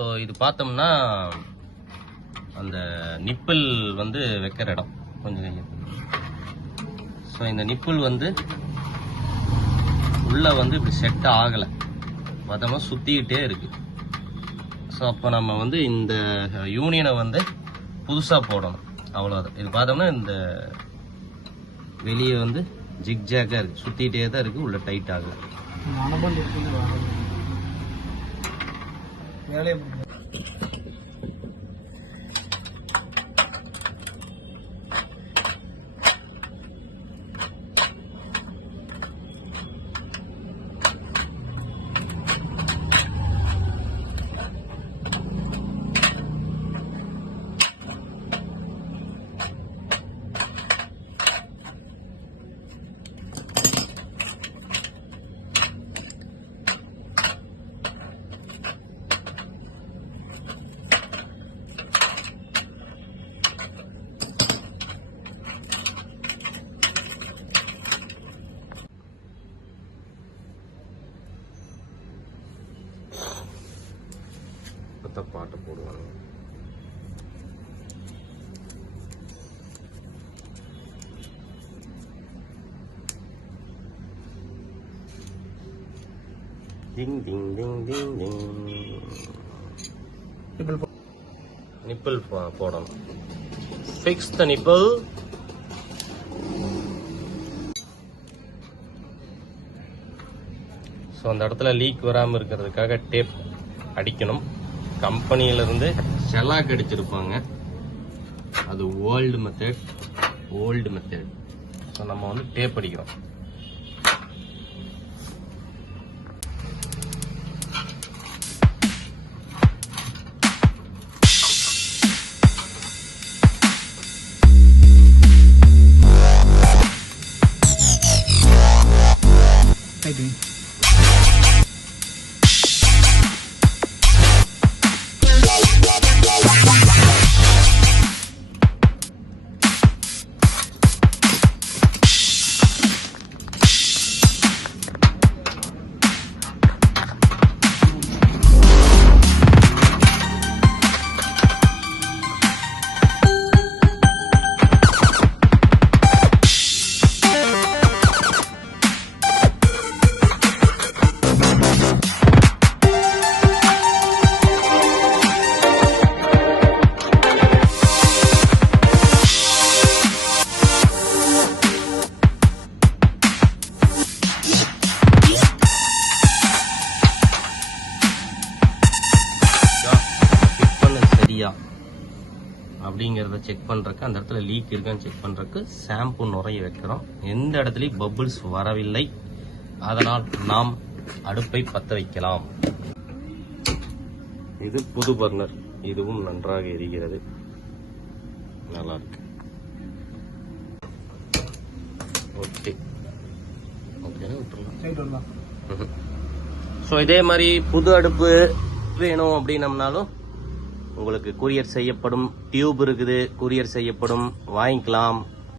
So இது பார்த்தோம்னா அந்த நிப்பிள் வந்து வைக்கிற இடம் கொஞ்சம் கையில். ஸோ இந்த நிப்பிள் வந்து உள்ளே வந்து இப்படி செட் ஆகலை, பார்த்தோம்னா சுற்றிக்கிட்டே இருக்குது. ஸோ அப்போ நம்ம வந்து இந்த யூனியனை வந்து புதுசாக போடணும், அவ்வளோதான். இது பார்த்தோம்னா இந்த வெளியே வந்து ஜிக்ஜாக்காக இருக்குது, சுற்றிக்கிட்டே தான் இருக்குது, உள்ள டைட் ஆகலை. வேலையை பாட்டு போடுவாங்க. டிங் டிங் டிங் டிங் டிங். நிப்பிள் போடணும். Fix the nibble. ஸோ அந்த இடத்துல லீக் வராமல் இருக்கிறதுக்காக டேப் அடிக்கணும். கம்பெனியிலிருந்து ஷெல்லாக் அடிச்சிருப்பாங்க, அது ஓல்டு மெத்தட். ஸோ நம்ம வந்து டேப் அடிக்கிறோம். அப்படிங்கிறத செக் பண்ணுறக்கு, அந்த இடத்துல லீக் இருக்கான்னு செக் பண்ணுறக்கு ஷாம்பு நுரைய வைக்கிறோம். எந்த இடத்துலையும் பபிள்ஸ் வரவில்லை, அதனால் நாம் அடுப்பை பற்ற வைக்கலாம். இது புது பர்னர், இதுவும் நன்றாக எரிகிறது, நல்லா இருக்கு. Okay okay விட்டுருலாம். ஸோ இதே மாதிரி புது அடுப்பு வேணும் அப்படின்னம்னாலும் உங்களுக்கு கொரியர் செய்யப்படும். டியூப் இருக்குது, கொரியர் செய்யப்படும், வாங்கிக்கலாம்.